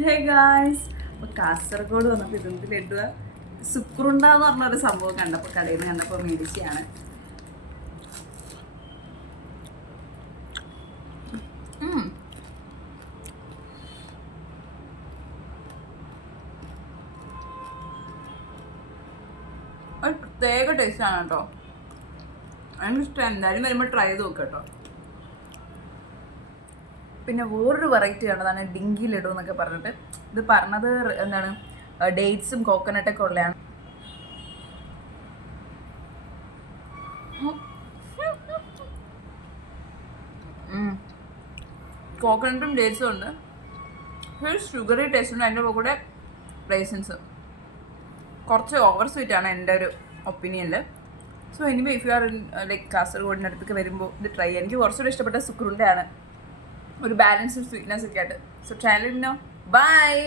Hey guys, അപ്പോൾ കാസർഗോഡ് വന്നപ്പോൾ ഇതെന്ത് ലഡുവാ സുക്രുണ്ട എന്ന് പറഞ്ഞൊരു സംഭവം കണ്ടപ്പോൾ കടയിൽ നിന്ന് കണ്ടപ്പോൾ മേടിച്ചാണ്. ഒരു പ്രത്യേക ടേസ്റ്റാണ് കേട്ടോ. എനിക്കിഷ്ടം. എന്തായാലും വരുമ്പോൾ ട്രൈ ചെയ്ത് നോക്കാം കേട്ടോ. പിന്നെ വേറൊരു വെറൈറ്റി ആണ് ഡിങ്കി ലഡു എന്നൊക്കെ പറഞ്ഞിട്ട്. ഇത് പറഞ്ഞത് എന്താണ്, ഡേറ്റ്സും കോക്കനട്ടൊക്കെ ഉള്ളതാണ്. കോക്കനട്ടും ഡേറ്റ്സും ഉണ്ട്. ഒരു ഷുഗറി ടേസ്റ്റ് ഉണ്ട്. അതിൻ്റെ കൂടെ റൈസിൻസ് കുറച്ച് ഓവർ സ്വീറ്റ് ആണ് എൻ്റെ ഒരു ഒപ്പീനിയനിൽ. So anyway if you are like കാസർഗോഡിൻ്റെ അടുത്തൊക്കെ വരുമ്പോൾ ഇത് ട്രൈ ചെയ്യാം. എനിക്ക് കുറച്ചുകൂടി ഇഷ്ടപ്പെട്ട സുക്രുണ്ടയാണ്. ഒരു ബാലൻസ്ഡ് സ്വീറ്റ്നെസ് ഒക്കെ ആയിട്ട്. So try let me know. By.